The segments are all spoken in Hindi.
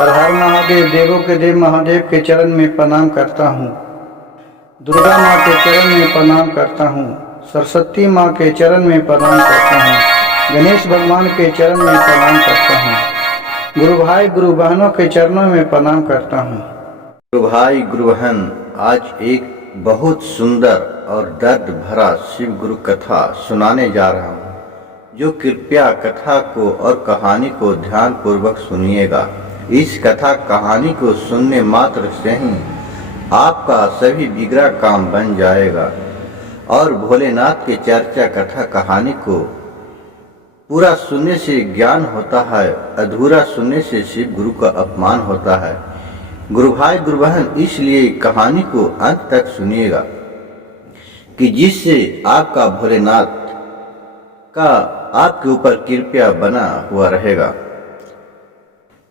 हर हर महादेव, देवों के देव महादेव के चरण में प्रणाम करता हूँ। दुर्गा माँ के चरण में प्रणाम करता हूँ। सरस्वती माँ के चरण में प्रणाम करता हूँ। गणेश भगवान के चरण में प्रणाम करता हूँ। गुरु भाई गुरु बहनों के चरणों में प्रणाम करता हूँ। गुरु भाई गुरु बहन, आज एक बहुत सुंदर और दर्द भरा शिव गुरु कथा सुनाने जा रहा हूँ, जो कृपया कथा को और कहानी को ध्यान पूर्वक सुनिएगा। इस कथा कहानी को सुनने मात्र से ही आपका सभी बिगड़ा काम बन जाएगा और भोलेनाथ की चर्चा कथा कहानी को पूरा सुनने से ज्ञान होता है, अधूरा सुनने से शिव गुरु का अपमान होता है। गुरु भाई गुरु बहन, इसलिए कहानी को अंत तक सुनिएगा कि जिससे आपका भोलेनाथ का आपके ऊपर कृपया बना हुआ रहेगा।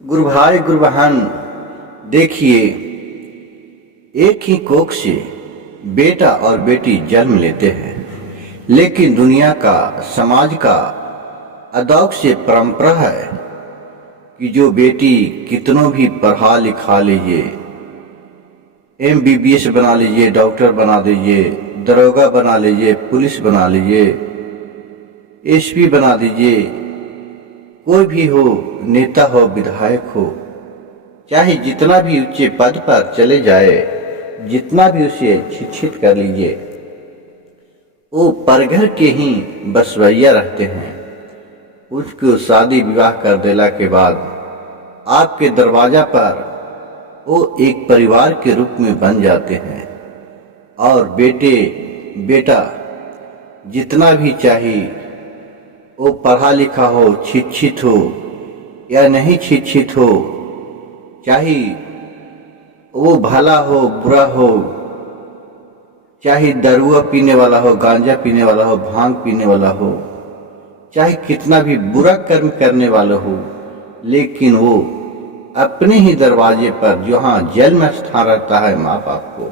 गुरु भाई गुरु बहन, देखिए, एक ही कोख से बेटा और बेटी जन्म लेते हैं, लेकिन दुनिया का, समाज का अदौक से परंपरा है कि जो बेटी कितनों भी पढ़ा लिखा लीजिए, MBBS बना लीजिए, डॉक्टर बना दीजिए, दरोगा बना लीजिए, पुलिस बना लीजिए, SP बना दीजिए, कोई भी हो, नेता हो, विधायक हो, चाहे जितना भी ऊंचे पद पर चले जाए, जितना भी उसे शिक्षित कर लीजिए, वो परघर के ही बसवैया रहते हैं। उसको शादी विवाह कर देला के बाद आपके दरवाजा पर वो एक परिवार के रूप में बन जाते हैं। और बेटा जितना भी चाहिए, वो पढ़ा लिखा हो, शिक्षित हो या नहीं शिक्षित हो, चाहे वो भला हो बुरा हो, चाहे दरुआ पीने वाला हो, गांजा पीने वाला हो, भांग पीने वाला हो, चाहे कितना भी बुरा कर्म करने वाला हो, लेकिन वो अपने ही दरवाजे पर जहाँ जन्म स्थान रहता है माँ बाप को,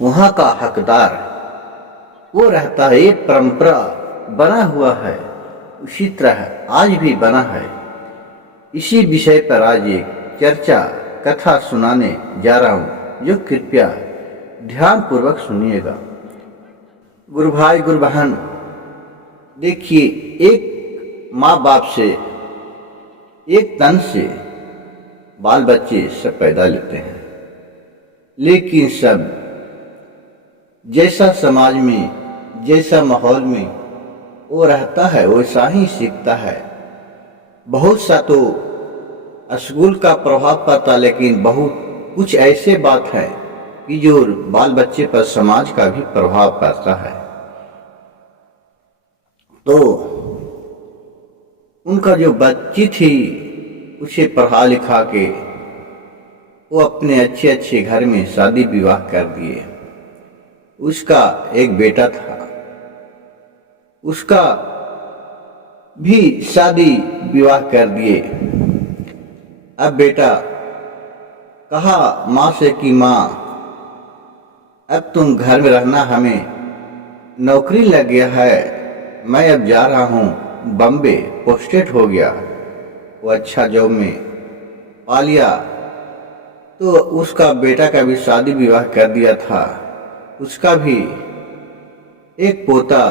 वहाँ का हकदार वो रहता है। एक परंपरा बना हुआ है, उसी तरह आज भी बना है। इसी विषय पर आज एक चर्चा कथा सुनाने जा रहा हूँ, जो कृपया ध्यान पूर्वक सुनिएगा। गुरु भाई गुरु बहन, देखिए, एक माँ बाप से, एक तन से बाल बच्चे सब पैदा लेते हैं, लेकिन सब जैसा समाज में, जैसा माहौल में वो रहता है, वैसा ही सीखता है। बहुत सा तो स्कूल का प्रभाव पड़ता, लेकिन बहुत कुछ ऐसे बात है कि जो बाल बच्चे पर समाज का भी प्रभाव पड़ता है। तो उनका जो बच्ची थी, उसे पढ़ा लिखा के वो अपने अच्छे अच्छे घर में शादी विवाह कर दिए। उसका एक बेटा था, उसका भी शादी विवाह कर दिए। अब बेटा कहा माँ से कि माँ, अब तुम घर में रहना, हमें नौकरी लग गया है, मैं अब जा रहा हूँ बम्बे, पोस्टेड हो गया। वो अच्छा जॉब में पा लिया। तो उसका बेटा का भी शादी विवाह कर दिया था। उसका भी एक पोता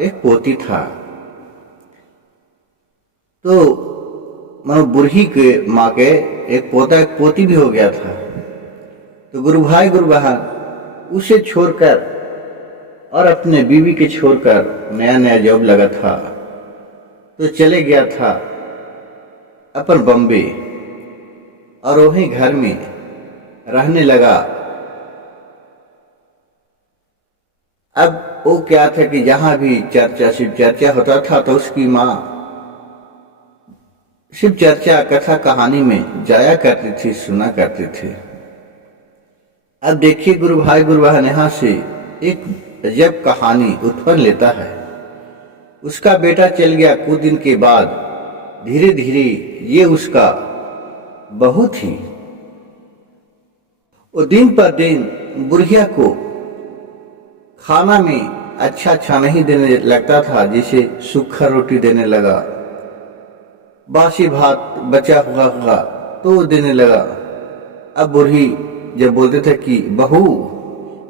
एक पोती था। तो मानो बूढ़ी के माँ के एक पोता एक पोती भी हो गया था। तो गुरु भाई गुरु बहन, उसे छोड़कर और अपने बीवी के छोड़कर नया नया जॉब लगा था, तो चले गया था अपन बम्बे, और वहीं घर में रहने लगा। अब वो क्या था कि जहां भी चर्चा, शिव चर्चा होता था, तो उसकी माँ शिव चर्चा कथा कहानी में जाया करती थी, सुना करती थी। अब देखिए गुरु भाई गुरु बहन, यहाँ से एक अजब कहानी उत्पन्न लेता है। उसका बेटा चल गया, कुछ दिन के बाद धीरे धीरे ये उसका बहू थी, वो दिन पर दिन बुढ़िया को खाना में अच्छा नहीं देने लगता था। जैसे सूखा रोटी देने लगा, बासी भात बचा हुआ तो वो देने लगा। अब बूढ़ी जब बोलते थे कि बहू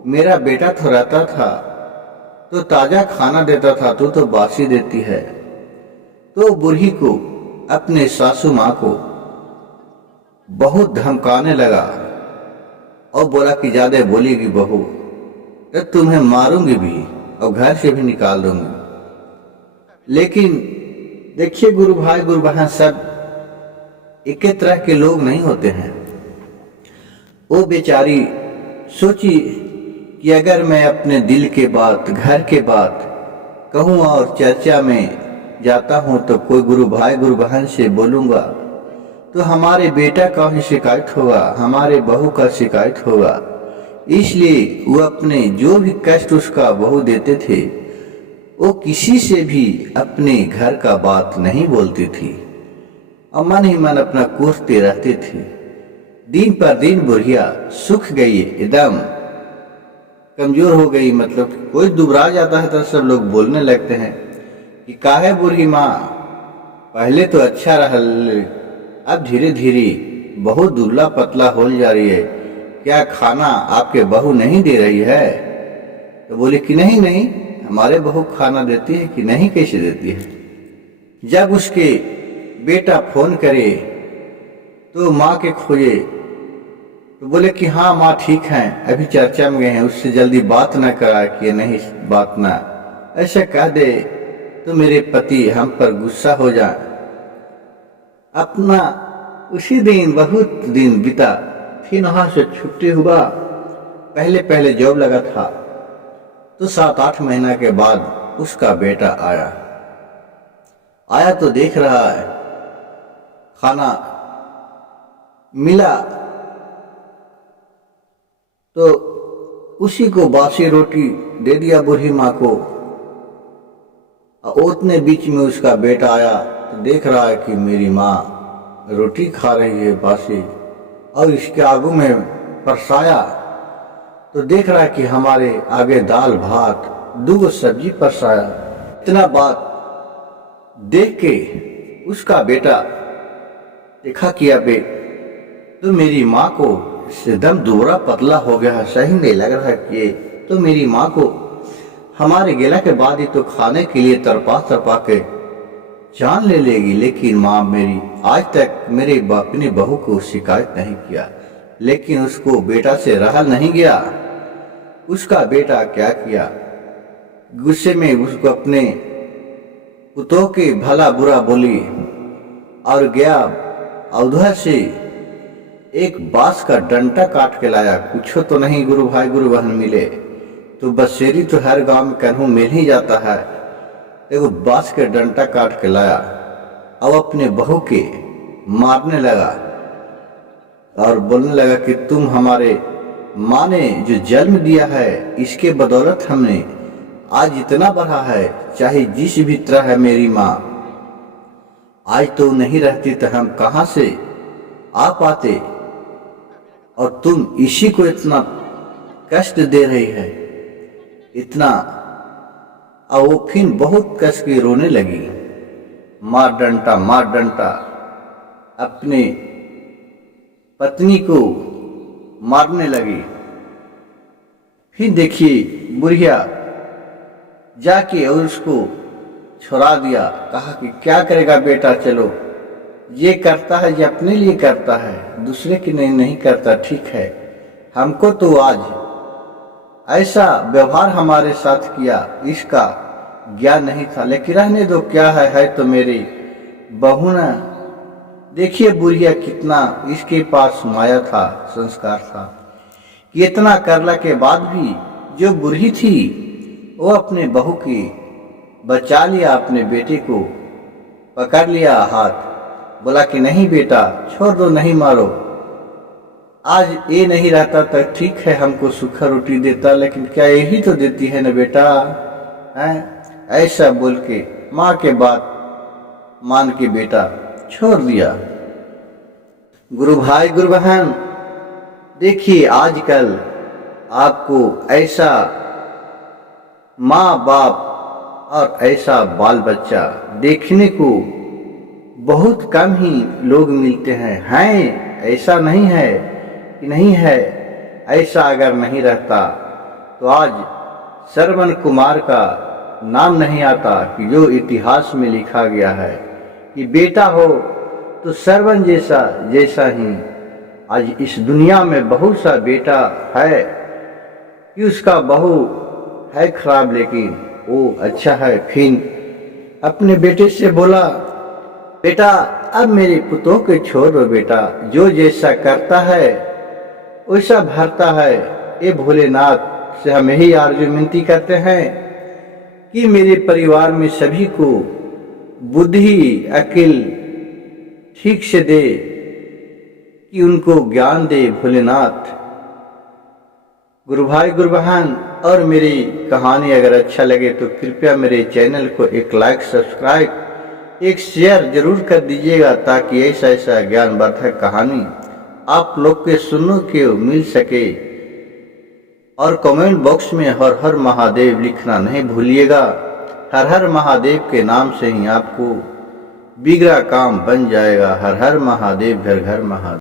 मेरा बेटा तो रहता था तो ताजा खाना देता था, तू तो बासी देती है, तो बूढ़ी को अपने सासू माँ को बहुत धमकाने लगा और बोला कि ज्यादा बोलेगी बहू तो तुम्हें मारूंगी भी और घर से भी निकाल दूंगी। लेकिन देखिए गुरु भाई गुरु बहन, सब एक ही तरह के लोग नहीं होते हैं। वो बेचारी सोची कि अगर मैं अपने दिल के बात, घर के बात कहूँ और चर्चा में जाता हूँ तो कोई गुरु भाई गुरु बहन से बोलूँगा तो हमारे बेटा का ही शिकायत होगा, हमारे बहू का शिकायत होगा। इसलिए वो अपने जो भी कष्ट उसका बहू देते थे वो किसी से भी अपने घर का बात नहीं बोलती थी और मन ही मन अपना कोसते रहते थे। दिन पर दिन बुढ़िया सूख गई, एकदम कमजोर हो गई। मतलब कोई दुबरा जाता है तो सब लोग बोलने लगते हैं कि काहे बूढ़ी माँ, पहले तो अच्छा रहा, अब धीरे धीरे बहुत दुबला पतला हो जा रही है, क्या खाना आपके बहू नहीं दे रही है? तो बोले कि नहीं नहीं, हमारे बहू खाना देती है कि नहीं, कैसे देती है। जब उसके बेटा फोन करे तो माँ के खोजे तो बोले कि हाँ माँ ठीक है, अभी चर्चा में गए हैं, उससे जल्दी बात ना करा कि नहीं बात ना, ऐसा कह दे तो मेरे पति हम पर गुस्सा हो जाए। अपना उसी दिन बहुत दिन बीता, फिर वहां से छुट्टी हुआ। पहले पहले जॉब लगा था तो 7-8 महीना के बाद उसका बेटा आया तो देख रहा है खाना मिला तो उसी को बासी रोटी दे दिया बूढ़ी माँ को। उतने बीच में उसका बेटा आया तो देख रहा है कि मेरी माँ रोटी खा रही है बासी, और इसके आगू में परसाया तो देख रहा है कि हमारे आगे दाल भात 2 सब्जी परसाया। इतना बात देख के उसका बेटा देखा कि अबे तो मेरी माँ को एकदम दुबला पतला हो गया है, सही नहीं लग रहा है कि तो मेरी माँ को हमारे गेला के बाद ही तो खाने के लिए तरपा के जान ले लेगी। लेकिन माँ मेरी आज तक मेरे बाप ने बहू को शिकायत नहीं किया, लेकिन उसको बेटा से रहा नहीं गया। उसका बेटा क्या किया, गुस्से में उसको अपने पुतों के भला बुरा बोली और गया और उधर से एक बांस का डंडा काट के लाया। कुछ तो नहीं गुरु भाई गुरु बहन मिले तो बसेरी तो हर गांव में कन्हू मिल ही जाता है। देखो बांस के डंडा काट के लाया अब अपने बहू के मारने लगा और बोलने लगा कि तुम हमारे माँ ने जो जन्म दिया है इसके बदौलत हमने आज इतना बढ़ा है, चाहे जिस भी तरह है मेरी माँ, आज तो नहीं रहती तो हम कहाँ से आ पाते, और तुम इसी को इतना कष्ट दे रही है इतना। और वो फिर बहुत कस के रोने लगी, मार डंटा अपने पत्नी को मारने लगी। फिर देखिए बुढ़िया जाके और उसको छुड़ा दिया, कहा कि क्या करेगा बेटा, चलो ये करता है ये अपने लिए करता है, दूसरे के नहीं करता, ठीक है। हमको तो आज ऐसा व्यवहार हमारे साथ किया इसका ज्ञान नहीं था, लेकिन रहने दो, क्या है तो मेरी बहू ना। देखिए बुढ़िया कितना इसके पास माया था, संस्कार था कि इतना करला के बाद भी जो बुढ़ी थी वो अपने बहू की बचा लिया, अपने बेटे को पकड़ लिया हाथ, बोला कि नहीं बेटा छोड़ दो, नहीं मारो, आज ये नहीं रहता तो ठीक है हमको सूखा रोटी देता, लेकिन क्या यही तो देती है ना बेटा, है ऐसा बोल के माँ के बात मान के बेटा छोड़ दिया। गुरु भाई गुरु बहन देखिए आजकल आपको ऐसा माँ बाप और ऐसा बाल बच्चा देखने को बहुत कम ही लोग मिलते हैं ऐसा नहीं है कि नहीं है। ऐसा अगर नहीं रहता तो आज श्रवण कुमार का नाम नहीं आता कि जो इतिहास में लिखा गया है कि बेटा हो तो श्रवण जैसा ही। आज इस दुनिया में बहुत सा बेटा है कि उसका बहू है खराब लेकिन वो अच्छा है। फिर अपने बेटे से बोला, बेटा अब मेरे पुतों के छोड़ दो बेटा, जो जैसा करता है वैसा भरता है। ये भोलेनाथ से हम यही आरजू विनती करते हैं कि मेरे परिवार में सभी को बुद्धि अकिल ठीक से दे, कि उनको ज्ञान दे भोलेनाथ। गुरु भाई गुरु बहन, और मेरी कहानी अगर अच्छा लगे तो कृपया मेरे चैनल को एक लाइक सब्सक्राइब एक शेयर जरूर कर दीजिएगा, ताकि ऐसा ज्ञानवर्धक कहानी आप लोग के सुनने के मिल सके। और कमेंट बॉक्स में हर हर महादेव लिखना नहीं भूलिएगा। हर हर महादेव के नाम से ही आपको बिगड़ा काम बन जाएगा। हर हर महादेव, घर घर महादेव।